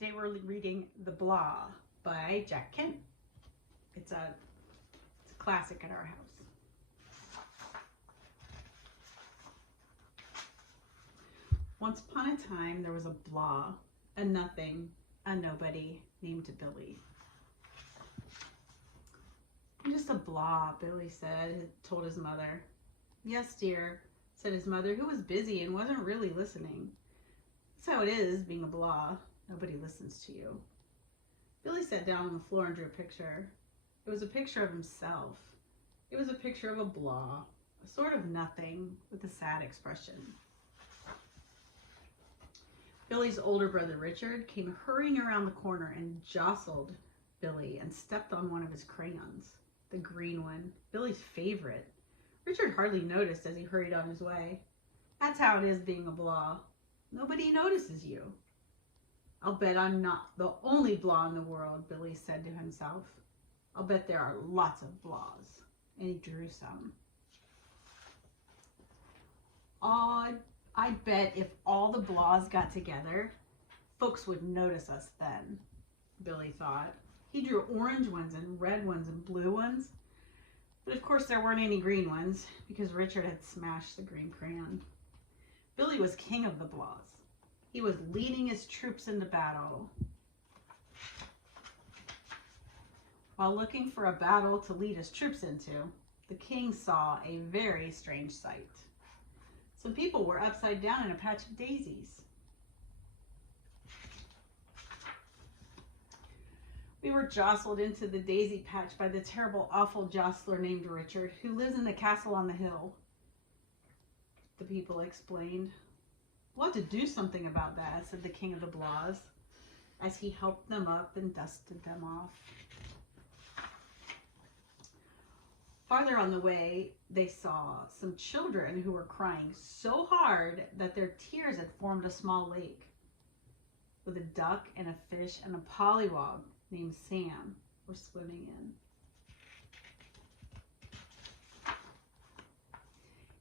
Today we're reading The Blah by Jack Kent. It's a classic at our house. Once upon a time, there was a blah, a nothing, a nobody named Billy. "I'm just a blah," Billy told his mother. "Yes, dear," said his mother, who was busy and wasn't really listening. "That's how it is, being a blah. Nobody listens to you." Billy sat down on the floor and drew a picture. It was a picture of himself. It was a picture of a blah, a sort of nothing with a sad expression. Billy's older brother Richard came hurrying around the corner and jostled Billy and stepped on one of his crayons, the green one, Billy's favorite. Richard hardly noticed as he hurried on his way. "That's how it is being a blah. Nobody notices you." "I'll bet I'm not the only blah in the world," Billy said to himself. "I'll bet there are lots of blahs." And he drew some. I bet if all the blahs got together, folks would notice us then," Billy thought. He drew orange ones and red ones and blue ones. But of course there weren't any green ones because Richard had smashed the green crayon. Billy was king of the blahs. He was leading his troops into battle. While looking for a battle to lead his troops into, the king saw a very strange sight. Some people were upside down in a patch of daisies. "We were jostled into the daisy patch by the terrible, awful jostler named Richard, who lives in the castle on the hill," the people explained. "We'll have to do something about that," said the king of the blahs, as he helped them up and dusted them off. Farther on the way, they saw some children who were crying so hard that their tears had formed a small lake, with a duck and a fish and a pollywog named Sam were swimming in.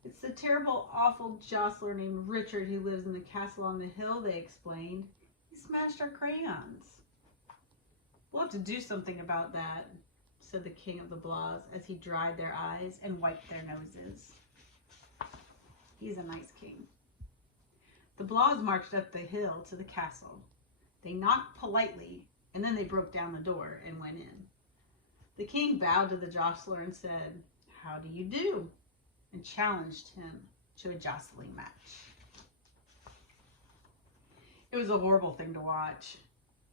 "It's the terrible, awful jostler named Richard who lives in the castle on the hill," they explained. "He smashed our crayons." "We'll have to do something about that," said the king of the blahs as he dried their eyes and wiped their noses. He's a nice king. The blahs marched up the hill to the castle. They knocked politely, and then they broke down the door and went in. The king bowed to the jostler and said, "How do you do?" and challenged him to a jostling match. It was a horrible thing to watch.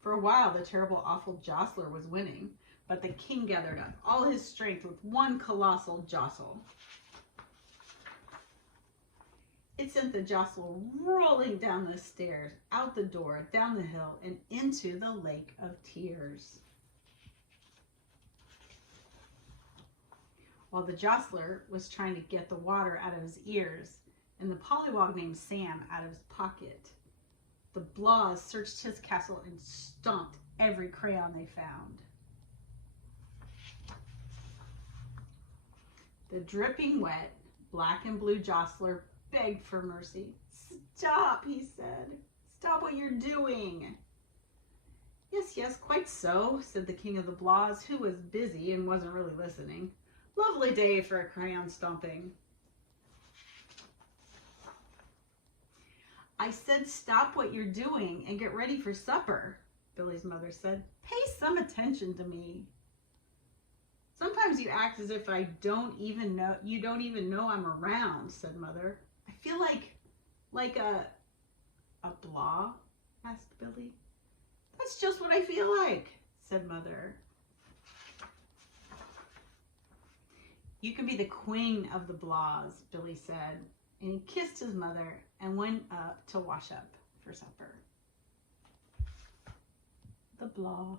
For a while, the terrible, awful jostler was winning, but the king gathered up all his strength with one colossal jostle. It sent the jostler rolling down the stairs, out the door, down the hill, and into the lake of tears. While the jostler was trying to get the water out of his ears and the pollywog named Sam out of his pocket, the blahs searched his castle and stomped every crayon they found. The dripping wet, black and blue jostler begged for mercy. "Stop," he said. "Stop what you're doing." "Yes, yes, quite so," said the king of the blahs, who was busy and wasn't really listening. "Lovely day for a crayon stomping." "I said stop what you're doing and get ready for supper," Billy's mother said. "Pay some attention to me." "Sometimes you act as if you don't even know I'm around," said Mother. "I feel like a blah?" asked Billy. "That's just what I feel like," said Mother. "You can be the queen of the blahs," Billy said, and he kissed his mother and went up to wash up for supper. The Blah.